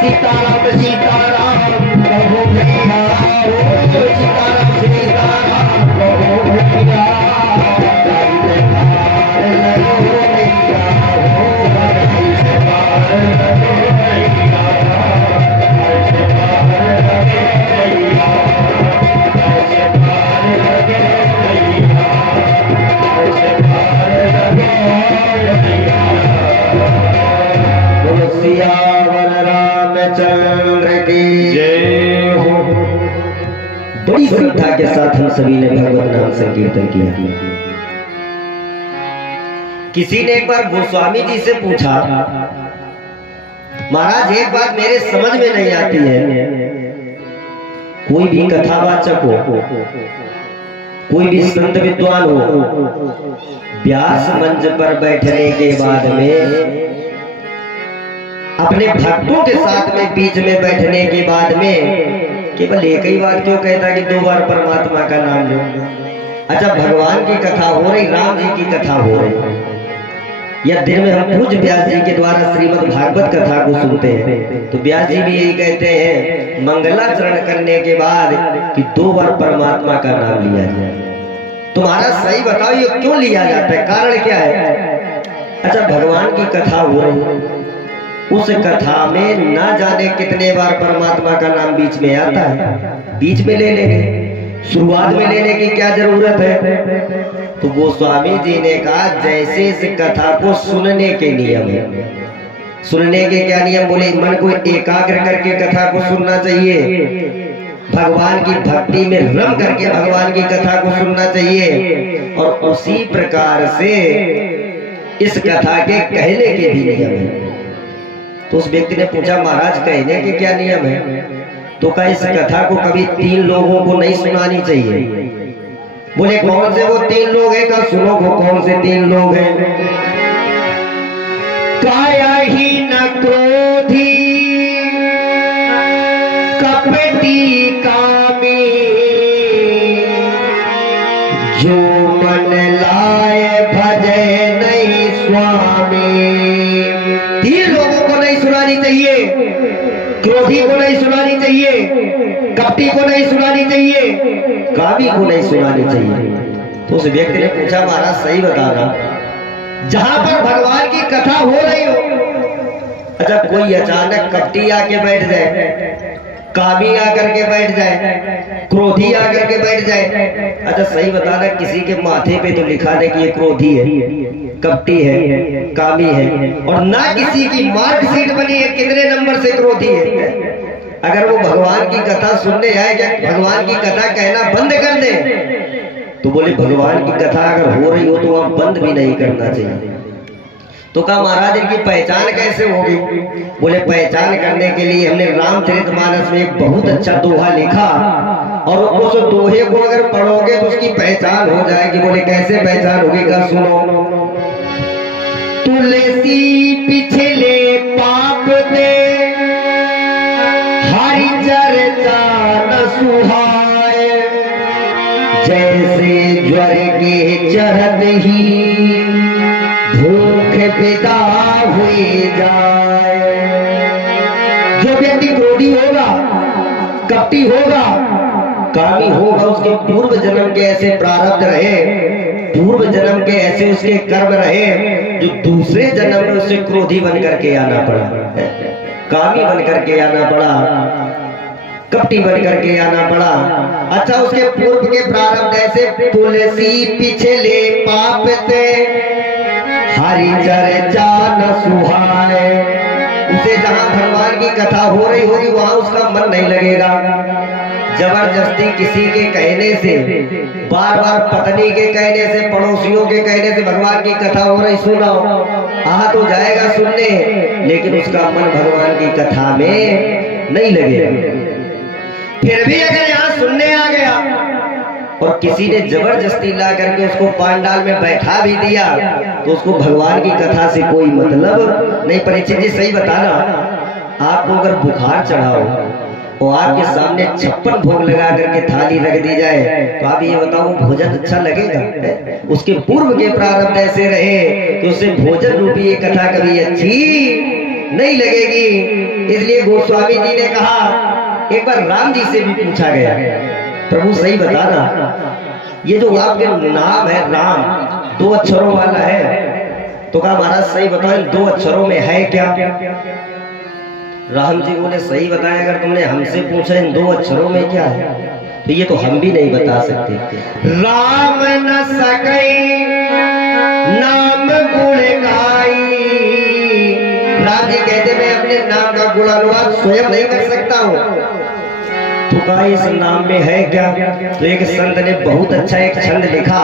सीताराम सीताराम कहो भैया, सीताराम सीताराम कहो भैया, बड़ी श्रद्धा के साथ हम सभी ने भगवत नाम संकीर्तन किया। किसी ने एक बार गोस्वामी जी से पूछा, महाराज एक बात मेरे समझ में नहीं आती है, कोई भी कथावाचक हो, कोई भी संत विद्वान हो, व्यास मंच पर बैठने के बाद में अपने भक्तों के साथ में बीच में बैठने के बाद में केवल एक ही बात क्यों कहता कि 2 बार परमात्मा का नाम लो। अच्छा, भगवान की कथा हो रही, राम जी की कथा हो रही, या दिन में हम पूज्य व्यास जी के द्वारा श्रीमद् भागवत कथा को सुनते हैं, तो व्यास जी भी यही कहते हैं मंगलाचरण करने के बाद कि 2 बार परमात्मा का नाम लिया जाए। तुम्हारा सही बताओ ये क्यों लिया जाता है, कारण क्या है? अच्छा, भगवान की कथा हो रही, उस कथा में ना जाने कितने बार परमात्मा का नाम बीच में आता है, बीच में ले लेंगे, शुरुआत में लेने की क्या जरूरत है? तो गोस्वामी जी ने कहा जैसे इस कथा को सुनने के नियम है। सुनने के क्या नियम बोले? मन को एकाग्र करके कथा को सुनना चाहिए, भगवान की भक्ति में रम करके भगवान की कथा को सुनना चाहिए, और उसी प्रकार से इस कथा के कहने के भी नियम है। तो उस व्यक्ति ने पूछा, महाराज कहने के क्या नियम है? तो कहा इस कथा को कभी 3 लोगों को नहीं सुनानी चाहिए। बोले कौन से वो 3 लोग हैं? कहा सुनो वो कौन से 3 लोग हैं। काया ही न क्रोधी कपटी कामी, जो मन लाए भजे नहीं स्वामी। 3 लोगों को नहीं सुनानी चाहिए, क्रोधी को नहीं सुनानी चाहिए, कपटी को नहीं सुनानी चाहिए, कामी को नहीं सुनानी चाहिए। तो उस व्यक्ति ने पूछा, महाराज सही बताना, जहां पर भगवान की कथा हो रही हो, अच्छा कोई अचानक कपटी आके बैठ जाए, कामी आकर के बैठ जाए, क्रोधी आकर के बैठ जाए, अच्छा सही बताना किसी के माथे पे तो लिखा है कि ये क्रोधी है, कपटी है, कामी है, और ना किसी की मार्कशीट बनी है कितने नंबर से क्रोधी है। अगर वो भगवान की कथा सुनने आए, क्या भगवान की कथा कहना बंद कर दे? तो बोले भगवान की कथा अगर हो रही हो तो वहां बंद भी नहीं करना चाहिए। तो कहा महाराज इनकी पहचान कैसे होगी? बोले पहचान करने के लिए हमने रामचरितमानस में एक बहुत अच्छा दोहा लिखा, और उस दोहे को अगर पढ़ोगे तो उसकी पहचान हो जाएगी। बोले कैसे पहचान होगी? का सुनो, तुलसी पिछले पाप दे, हरि चर्चा न सुहाए, जैसे ज्वर के चढ़त ही भूख विदा हुई जाए। जो व्यक्ति क्रोधी होगा, कपटी होगा, कामी होगा, उसके पूर्व जन्म के ऐसे प्रारब्ध रहे, पूर्व जन्म के ऐसे उसके कर्म रहे, जो दूसरे जन्म में उसे क्रोधी बन करके आना पड़ा, कामी बन करके आना पड़ा, कपटी बन करके आना पड़ा। अच्छा उसके पूर्व के प्रारब्ध ऐसे, तुलसी पिछले पाप थे, हरि चर्चा न सुहाए, उसे जहां भगवान की कथा हो रही होगी वहां उसका मन नहीं लगेगा। जबरदस्ती किसी के कहने से, बार बार पत्नी के कहने से, पड़ोसियों के कहने से भगवान की कथा हो रही सुनाओ, आ तो जाएगा सुनने, लेकिन उसका मन भगवान की कथा में नहीं लगेगा। फिर भी अगर यहाँ सुनने आ गया और किसी ने जबरदस्ती ला करके उसको पांडाल में बैठा भी दिया, तो उसको भगवान की कथा से कोई मतलब नहीं। परीक्षित जी सही बताना, आपको अगर बुखार चढ़ा हो और आपके सामने 56 भोग लगा करके थाली रख दी जाए, तो आप ये बताओ भोजन अच्छा लगेगा? उसके पूर्व के प्रारब्ध ऐसे रहे कि उससे भोजन रूपी ये कथा कभी अच्छी नहीं लगेगी। इसलिए गोस्वामी जी ने कहा, एक बार राम जी से भी पूछा गया, प्रभु सही बताना, ये जो आपके नाम है राम 2 अक्षरों वाला है, तो कहा महाराज सही बताओ 2 अक्षरों में है क्या? राम जी बोले सही बताएं, अगर तुमने हमसे पूछा इन 2 अक्षरों में क्या है, तो ये तो हम भी नहीं बता सकते। राम न सकई नाम गुण गाई। राम जी कहते मैं अपने नाम का गुणानुवाद स्वयं नहीं कर सकता हूँ। तो कहा इस नाम में है क्या? तो एक संत ने बहुत अच्छा एक छंद लिखा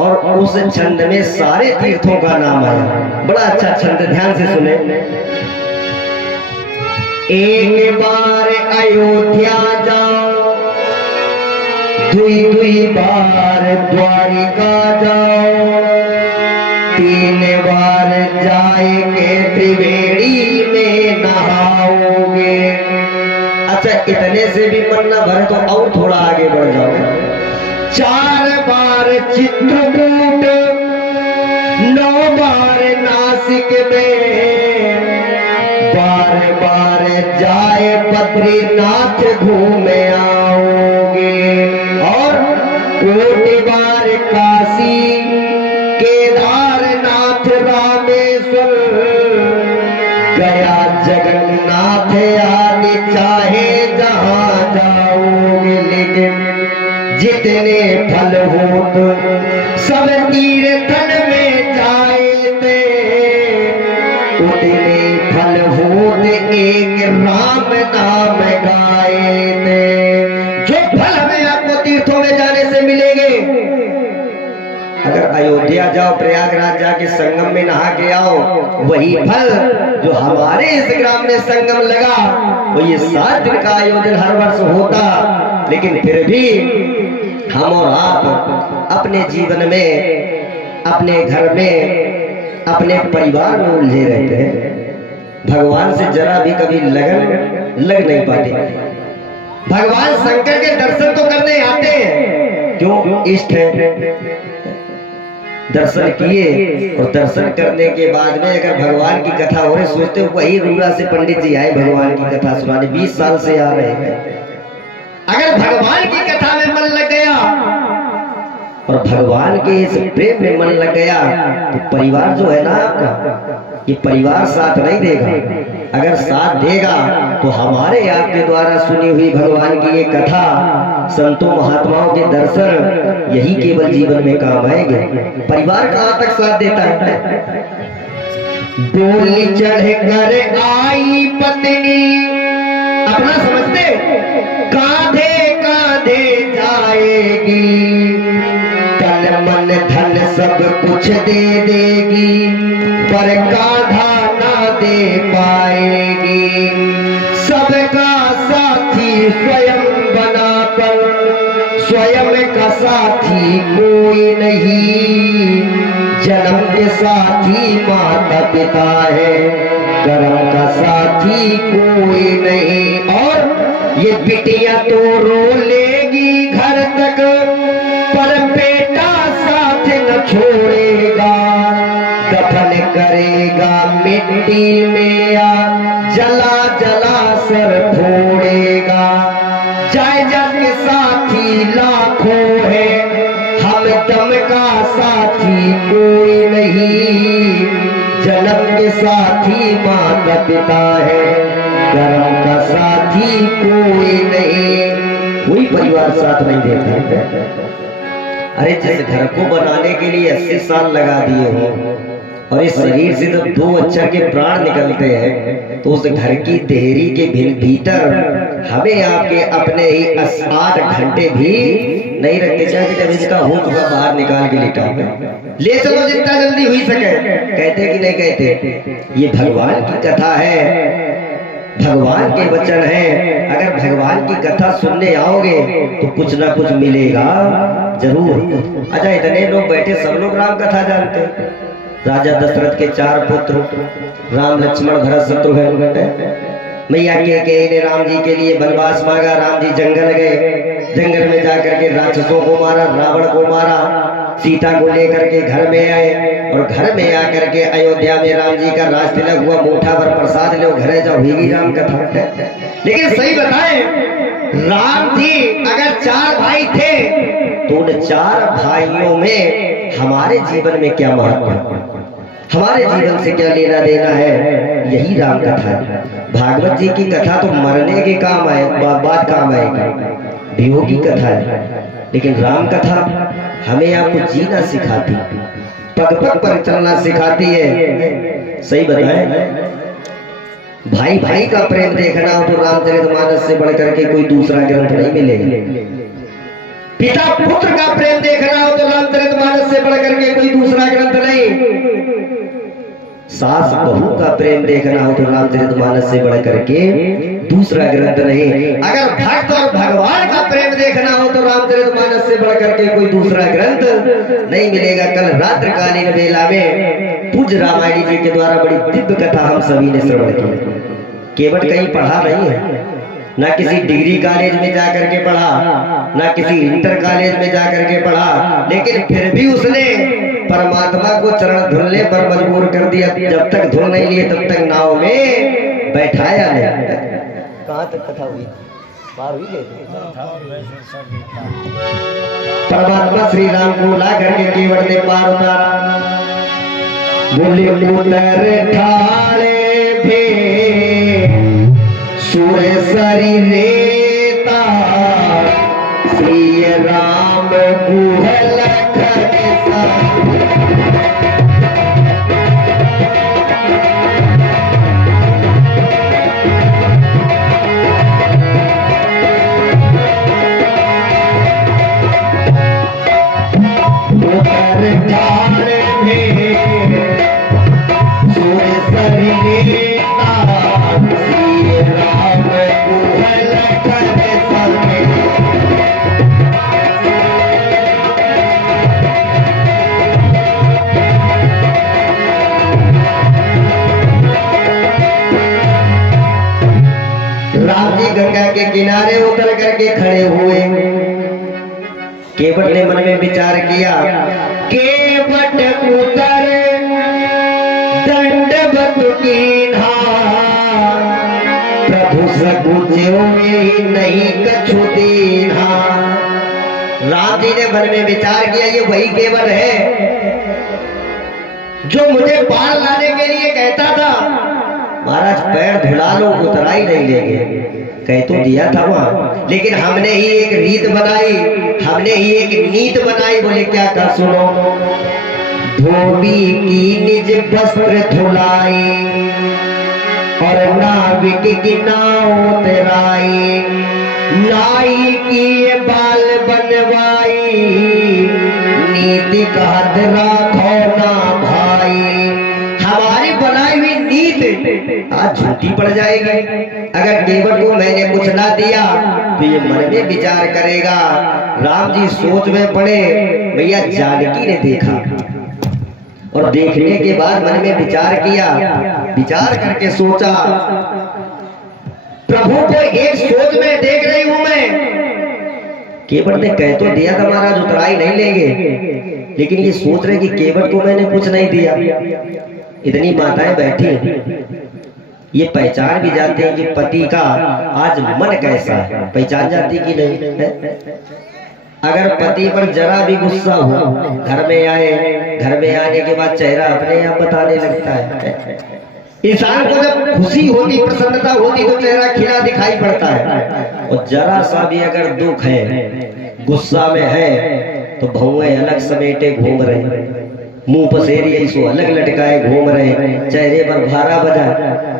और उस छंद में सारे तीर्थों का नाम आया। बड़ा अच्छा छंद, ध्यान से सुने। एक बार अयोध्या जाओ, दुई बार द्वारिका जाओ, 3 बार जाएंगे त्रिवेणी में नहाओगे। अच्छा इतने से भी मन न भरे तो और थोड़ा आगे बढ़ जाओ। 4 बार चित्रकूट, 9 बार नासिक में, बार जाए बद्रीनाथ घूमे आओगे। और 8 बार काशी, केदारनाथ, रामेश्वर, गया जगन्नाथ आदि चाहे जहां जाओगे। लेकिन जितने फल हो तो सब तीर्थन में जाए थे, उतने फल हो एक राम नाम गाए थे। जो फल हमें आपको तीर्थों में जाने से मिलेंगे, अगर अयोध्या जाओ, प्रयागराज जाके संगम में नहा के आओ, वही फल जो हमारे इस ग्राम में संगम लगा, वो ये 7 दिन का आयोजन हर वर्ष होता। लेकिन फिर भी हम और आप अपने जीवन में, अपने घर में, अपने परिवार में उलझे रहते हैं। भगवान से जरा भी कभी लगन लग नहीं पाती। भगवान शंकर के दर्शन तो करने आते हैं, क्यों? इष्ट है। दर्शन किए और दर्शन करने के बाद में अगर भगवान की कथा हो रही, सोचते वही रूरा से पंडित जी आए भगवान की कथा सुनाने, 20 साल से आ रहे हैं। अगर भगवान की कथा में मन लग गया और भगवान के इस प्रेम में मन लग गया, तो परिवार जो है ना आपका, ये परिवार साथ नहीं देगा। अगर साथ देगा तो हमारे आपके द्वारा सुनी हुई भगवान की ये कथा, संतों महात्माओं के दर्शन, यही केवल जीवन में काम आएंगे। परिवार कहाँ तक साथ देता है? डोली चढ़ कर आई पत्नी, अपना समझते, कांधे कांधे जाएगी, तन मन धन सब कुछ दे देगी, पर कांधा ना दे पाएगी। सबका साथी स्वयं बनाकर, स्वयं का साथी कोई नहीं। जन्म के साथी माता पिता है, कर्म का साथी कोई नहीं। और ये बिटिया तो रो लेगी घर तक, पर बेटा साथ न छोड़ेगा। दफन करेगा मिट्टी में या जला जला सर फोड़ेगा। जायदाद के साथी लाखों है, हम दम का साथी कोई नहीं। जन्म के साथी माता पिता है, कर्म का साथी कोई नहीं। कोई परिवार साथ नहीं देता। अरे जिस घर को बनाने के लिए 80 साल लगा दिए हो, और इस शरीर से जब 2 अक्षर के प्राण निकलते हैं, तो उस घर की देहरी के भीतर हमें आपके अपने ही 8 घंटे भी नहीं रखते। चाहे जब इसका हो तो बाहर निकाल के लेटा ले चलो जितना जल्दी हुई सके। कहते कि नहीं कहते? ये भगवान की कथा है, भगवान के वचन है। अगर भगवान की कथा सुनने आओगे तो कुछ ना कुछ मिलेगा जरूर। अच्छा इतने लोग बैठे, सब लोग राम कथा जानते हैं। राजा दशरथ के 4 पुत्र, राम लक्ष्मण भरत शत्रुघ्न। मैया के ने राम जी के लिए वनवास मांगा। राम जी जंगल गए, जंगल में जाकर के राक्षसों को मारा, रावण को मारा। सीता को लेकर के घर में आए और घर में आकर के अयोध्या में राम जी का राज तिलक हुआ, मोठा भर प्रसाद लो, घरे जाओ, होगी राम कथा। लेकिन सही बताएं, राम जी अगर 4 भाई थे तो उन 4 भाइयों में हमारे जीवन में क्या महत्व है, हमारे जीवन से क्या लेना देना है, यही राम कथा है। भागवत जी की कथा तो मरने के काम आए, बाद काम आएगी, देवों की कथा है। लेकिन राम कथा हमें आपको जीना सिखाती, पग पग पर चलना सिखाती है। सही बताएं, भाई भाई का प्रेम देखना हो तो रामचरितमानस से बढ़कर के कोई दूसरा ग्रंथ नहीं मिलेगा। पिता पुत्र का प्रेम देखना हो तो रामचरितमानस से बढ़कर के कोई दूसरा ग्रंथ नहीं। सास बहू का प्रेम देखना हो तो रामचरितमानस से बढ़कर के दूसरा ग्रंथ नहीं। अगर भक्त और भगवान का प्रेम देखना हो तो रामचरितमानस से बढ़कर के कोई दूसरा ग्रंथ नहीं मिलेगा। कल रात्रिकालीन बेला में पूज्य रामायणी जी के द्वारा बड़ी दिव्य कथा हम सभी ने श्रवण की। केवट कहीं पढ़ा नहीं है, ना किसी डिग्री कॉलेज में जाकर के पढ़ा, ना किसी इंटर कॉलेज में जाकर के पढ़ा, लेकिन फिर भी उसने परमात्मा को चरण धुलने पर मजबूर कर दिया। जब तक धुल नहीं लिए तब तक नाव में बैठाया नहीं। कहाँ तक कथा हुई? पार हुई गई। परमात्मा श्री राम को ला करके केवट ने पार उतारा। बोले उतर ठाले भे सुर सरी रेता, श्री राम गुहल खड़सा। उतर ठाले भे सुर सरी रेता, श्री राम गुहल खड़सा। राम जी गंगा के किनारे उतर करके खड़े हुए। केवट ने मन में विचार किया, केवट उतर दंडवत कीन्हा, प्रभु सकुचो नहीं कछु दीन्हा। राम जी ने मन में विचार किया, ये वही केवट है जो मुझे पार लाने के लिए कहता था महाराज पैर धुला लो, उतरा ही नहीं लेंगे। कह तो दिया था वहां, लेकिन हमने ही एक रीत बनाई, हमने ही एक नीत बनाई। बोले क्या कर सुनो, धोबी की निज वस्त्र धुलाई और नाविक की नाव तैराई, नाई की बाल बनवाई, नीति का राखो ना भाई। हमारी बनाई हुई नीत आज झूठी पड़ जाएगी। अगर केवट को मैंने कुछ ना दिया तो ये मन में विचार करेगा। राम जी सोच में पड़े। भैया जानकी ने देखा और देखने के बाद मन में विचार किया, विचार करके सोचा, प्रभु को एक सोच में देख रही हूं मैं। केवट ने कह तो दिया था महाराज उतराई नहीं लेंगे, लेकिन ये सोच रहे कि केवट को मैंने कुछ नहीं दिया। इतनी माताएं बैठी, ये पहचान भी जाते हैं कि पति का आज मन कैसा है, पहचान जाती कि नहीं है? अगर पति पर जरा भी गुस्सा हो, घर में आए, घर में आने के बाद चेहरा अपने आप बताने लगता है। इंसान को जब खुशी होती, प्रसन्नता होती तो चेहरा खिला दिखाई पड़ता है, और जरा सा भी अगर दुख है, गुस्सा में है, तो भौएं अलग समेटे घूम रहे, मुंह पसेरी ऐसो अलग लटकाए घूम रहे, चेहरे पर भारा बजा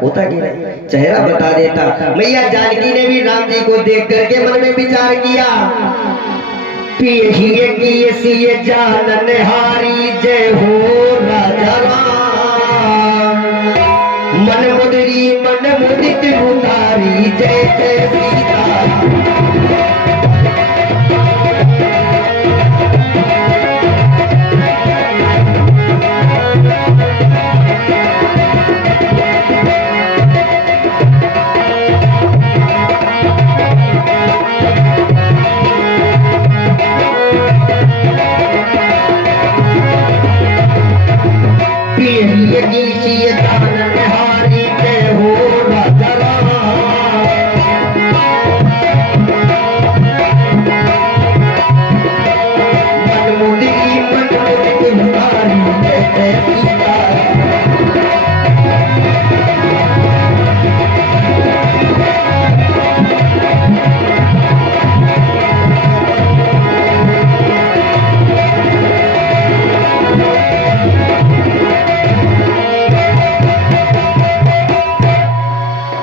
होता कि नहीं, चेहरा बता देता। मैया जानकी ने भी राम जी को देख करके मन में विचार किया, पिए किए सिए जानन हारी, जय हो राजा राम, मन मुदरी मन मुदित उतारी, जय जय सीता।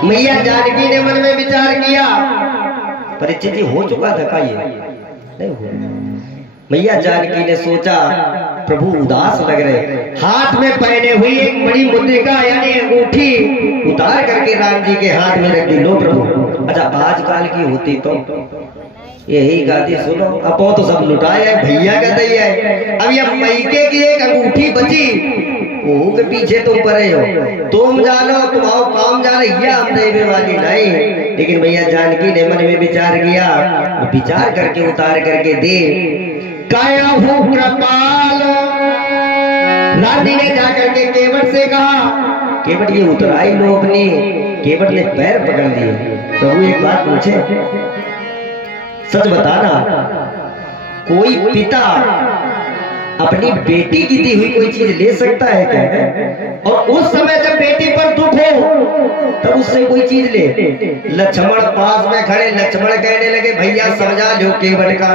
मैया जानकी ने मन में विचार किया, परीक्षित जी हो चुका था का ये नहीं हुआ। मैया जानकी ने सोचा प्रभु उदास लग रहे, हाथ में पहने हुई एक मणि मुद्रिका यानी अंगूठी उतार करके राम जी के हाथ में रख दी। लो प्रभु, अच्छा आजकल की होती तो यही गाती सुनो, अपो तो सब लुटाया है, भैया का दैया है। अब ये मैके की एक अंगूठी बची, वो के पीछे तुम पड़े हो, तुम जानो तुम्हारा काम जाने, ये हम देवे वाली नहीं। लेकिन भैया जानकी ने मन में विचार किया, विचार करके उतार करके दे। काया हूँ कृपाल, रानी ने जाकर के केवट से कहा, केवट ये उतराई लो अपनी। केवट ने पैर पकड़ लिए। प्रभु एक बात पूछे, सच बताना, कोई पिता अपनी बेटी की दी हुई कोई चीज ले सकता है क्या? और उस समय जब बेटी पर दुख हो तब उससे कोई चीज ले। लक्ष्मण पास में खड़े, लक्ष्मण कहने लगे भैया समझा लो केवट का।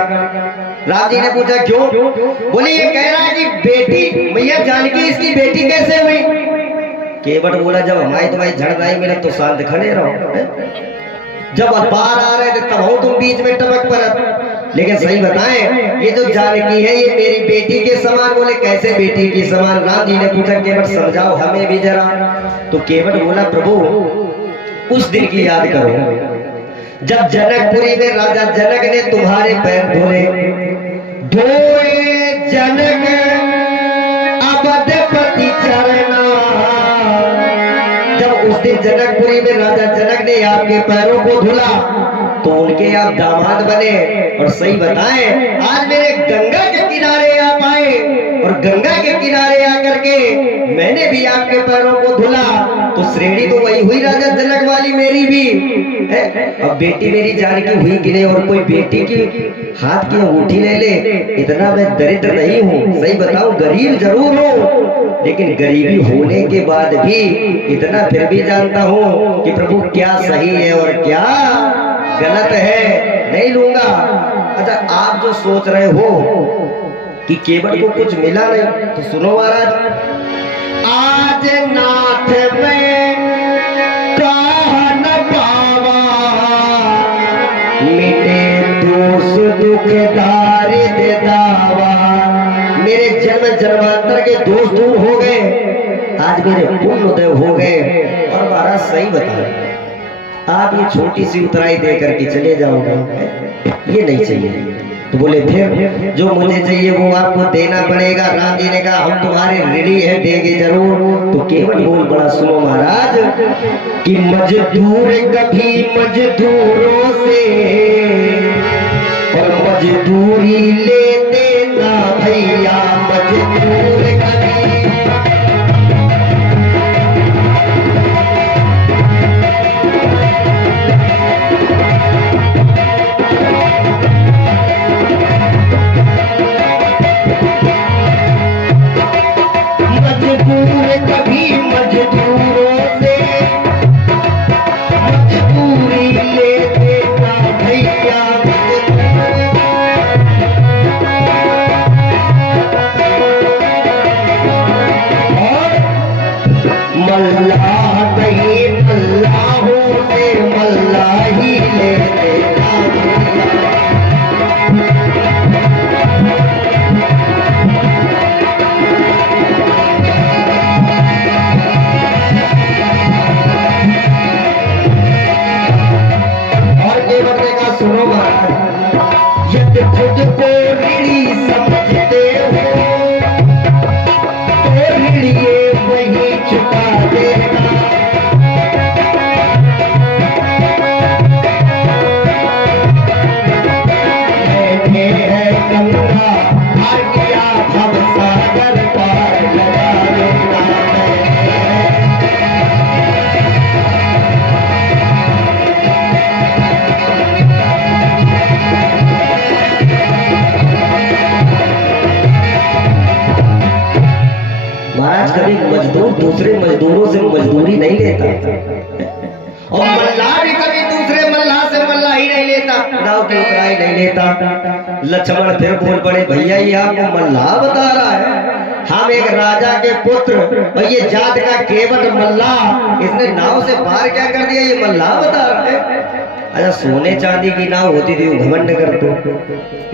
राम जी ने पूछा क्यों? बोले ये कह रहा है कि बेटी मैया जानकी इसकी बेटी कैसे हुई? केवट बोला जब हमारी तुम्हारी झड़ रही मेरा तो शांत खड़े रहो, जब अखबार आ रहे थे तब हो तुम बीच में टपक पर। लेकिन सही बताएं, ये जो जानकी है ये मेरी बेटी के समान। बोले कैसे बेटी के समान? राम जी ने पूछा केवट समझाओ हमें भी जरा। तो केवट बोला प्रभु उस दिन की याद करो जब जनकपुरी में राजा जनक ने तुम्हारे पैर धोले। धोए जनक अवधपति चरना। जब उस दिन जनकपुरी में राजा जनक ने आपके पैरों को धुला तो उनके आप दामाद बने। और सही बताएं, आज मेरे गंगा के किनारे आप आए और गंगा के किनारे आकर के मैंने भी आपके पैरों को धुला, तो श्रेणी तो वही हुई राजा जनक वाली मेरी भी। अब बेटी मेरी जानकी हुई कि नहीं? और कोई बेटी की हाथ की अंगूठी ले ले, इतना मैं दरिद्र नहीं हूँ। सही बताऊं गरीब जरूर हूँ, लेकिन गरीबी होने के बाद भी इतना फिर भी जानता हूँ कि प्रभु क्या सही है और क्या गलत है, नहीं लूंगा। अच्छा आप जो सोच रहे हो कि केवट को कुछ मिला नहीं, तो सुनो महाराज, आज नाथ में कहा न पावा, मिटे दोष दुख दारिद दावा। मेरे जन्म जन्मांतर के दोष दूर हो गए, आज मेरे पुण्य उदय हो गए। और महाराज सही बता, आप ये छोटी सी उतराई दे करके चले जाओगे, ये नहीं चाहिए। तो बोले फिर जो मुझे चाहिए वो आपको देना पड़ेगा। राम जी ने कहा हम तुम्हारे ऋणी हैं, देंगे जरूर। तो केवल बोल बड़ा सुनो महाराज कि मजदूर कभी मजदूरों से और मजदूरी लेते ना भैया, मजदूर कभी दूसरे मजदूरों से मजदूरी नहीं लेता, और मल्लाह भी कभी दूसरे मल्लाह से मल्लाही नहीं लेता, नाव की उतराई नहीं लेता। लक्ष्मण फिर बोल पड़े भैया ये आपको मल्लाह बता रहा है? हम एक राजा के पुत्र और ये जात का केवट मल्लाह, इसने नाव से पार क्या कर दिया ये मल्लाह बता रहा है। अच्छा सोने चांदी की नाव होती थी वो घमंड कर दो,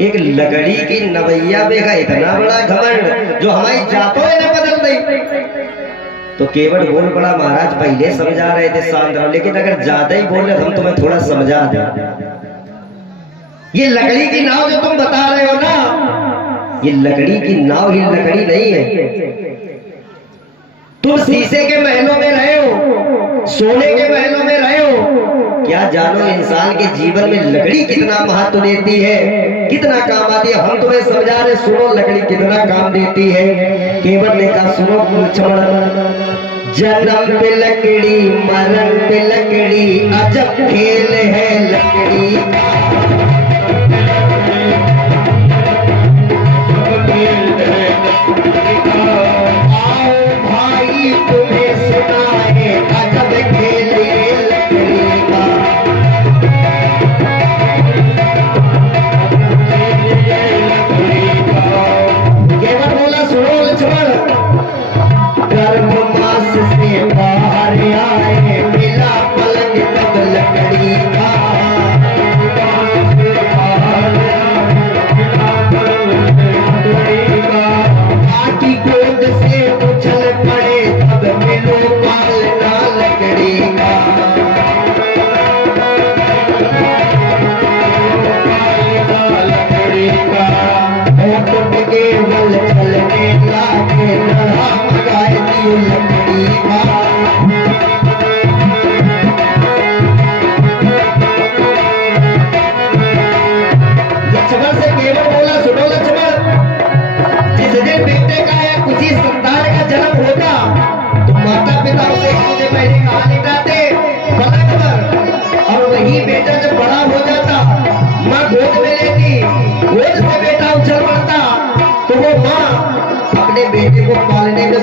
एक लकड़ी की नवैया पे का इतना बड़ा घमंड जो हमारी जातों ने बदल दी। तो केवट बोल पड़ा महाराज पहले समझा रहे थे शांत रहो, लेकिन अगर ज्यादा ही बोल रहे हम तुम्हें थोड़ा समझा दें। ये लकड़ी की नाव जो तुम बता रहे हो ना, ये लकड़ी की नाव ही लकड़ी नहीं है। तुम शीशे के महलों में रहे हो, सोने के महलों में रहे हो, क्या जानो इंसान के जीवन में लकड़ी कितना महत्व देती है, कितना काम आती है। हम तुम्हें समझा रहे, सुनो लकड़ी कितना काम देती है। केवट ने कहा सुनो लक्ष्मण, जन्म पे लकड़ी मरण पे लकड़ी, अजब खेल है लकड़ी का।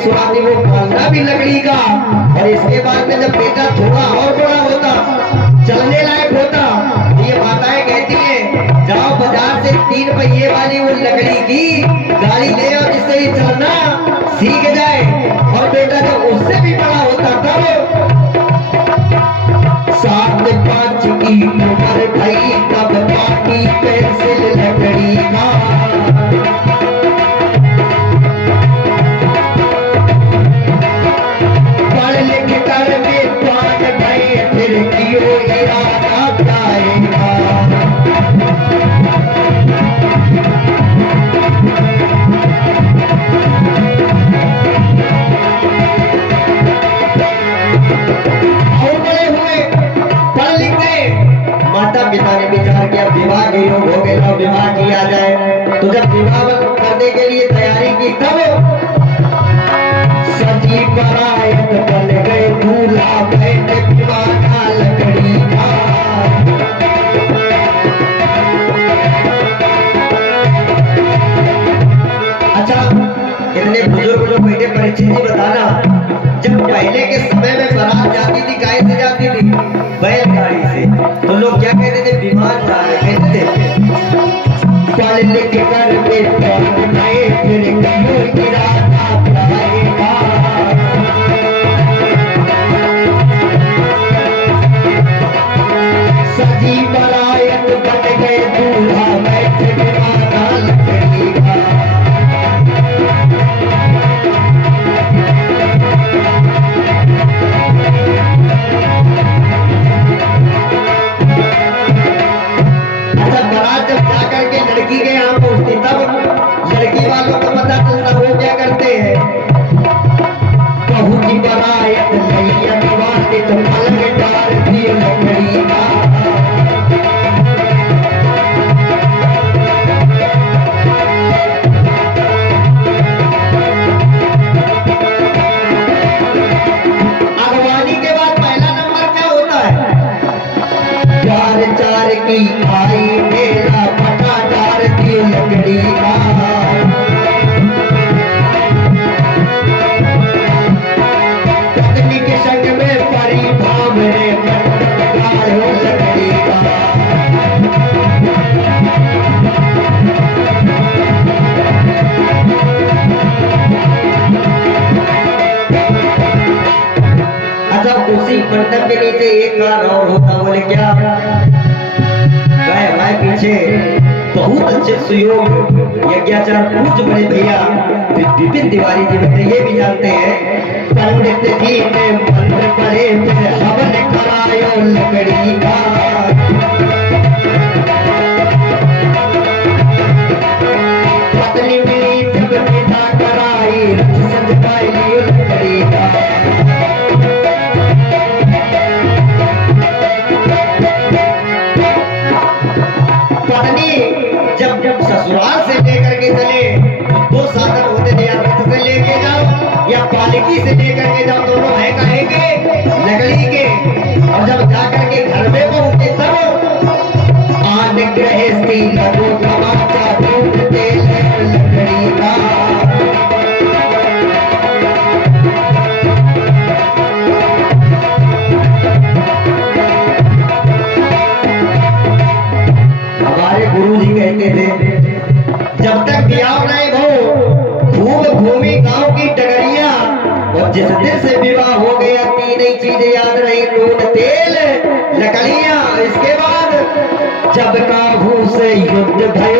सुनाती वो पालना भी लकड़ी का, और इसके बाद में जब बेटा थोड़ा और बड़ा होता, चलने लायक होता, ये माताएं कहती हैं जाओ बाजार से 3 पहिए वाली वो लकड़ी की गाड़ी ले और जिससे ये चलना सीख जाए। और बेटा जब उससे भी बड़ा होता तब 7-5 की उम्र भई तब पाटी पेंसिल लकड़ी का। विवाह के योग हो गए और विवाह किया जाए, तो जब विवाह करने के लिए तैयारी की तब सजी बरात बन गए दूल्हा बैठ दीवाना लकड़ी का। अच्छा इतने बुजुर्ग जो बैठे परीक्षित जी बताना, जब पहले के समय में बारात जाती थी काहे से जाती थी? बैलगाड़ी से। तो लोग क्या कहते थे? विमान जा रहे कहते थे। पढ़ लिख कर फिर सजी बरात बन गए दूल्हा बैठ दीवाना लकड़ी का। लड़की के यहाँ पहुंचती तब लड़की वालों को पता चलता, वो क्या करते हैं? पहुंची बरात नैया वाले तो पलंग डाल दिए लकड़ी का। अगवानी के बाद पहला नंबर क्या होता है? 4 की आई मेरा पटा डार की लकड़ी का। पत्नी के संग में परी भावरे लकड़ी का। के नीचे एक कार और होता। बोले क्या? कहे हमारे पीछे बहुत अच्छे सुयोग यज्ञाचार पूज बड़े भैया विपिन तिवारी जी बेटे ये भी जानते हैं। पंडित जी ने मंत्र पढ़े फिर हवन करायो लकड़ी का। पत्नी मिली जब पिता कराई सज पाई लकड़ी का। पत्नी जब ससुराल से लेकर के चले दो साधन होते थे, या रथ से लेके जाओ या पालकी से लेकर के जाओ। दोनों है कहेंगे लकड़ी के। और जब जाकर के घर में पहुंचे तब आन गृहस्थी लघु तमाचा ढूंढते लकड़ी का। हमारे गुरु जी कहते थे जब तक ब्याह नहीं हो खूब घूमी गांव की डगरिया। और जिस दिन से विवाह हो गया तीन ही चीजें याद रही, नून तेल लकड़ियां। इसके बाद जब काबू से युद्ध भय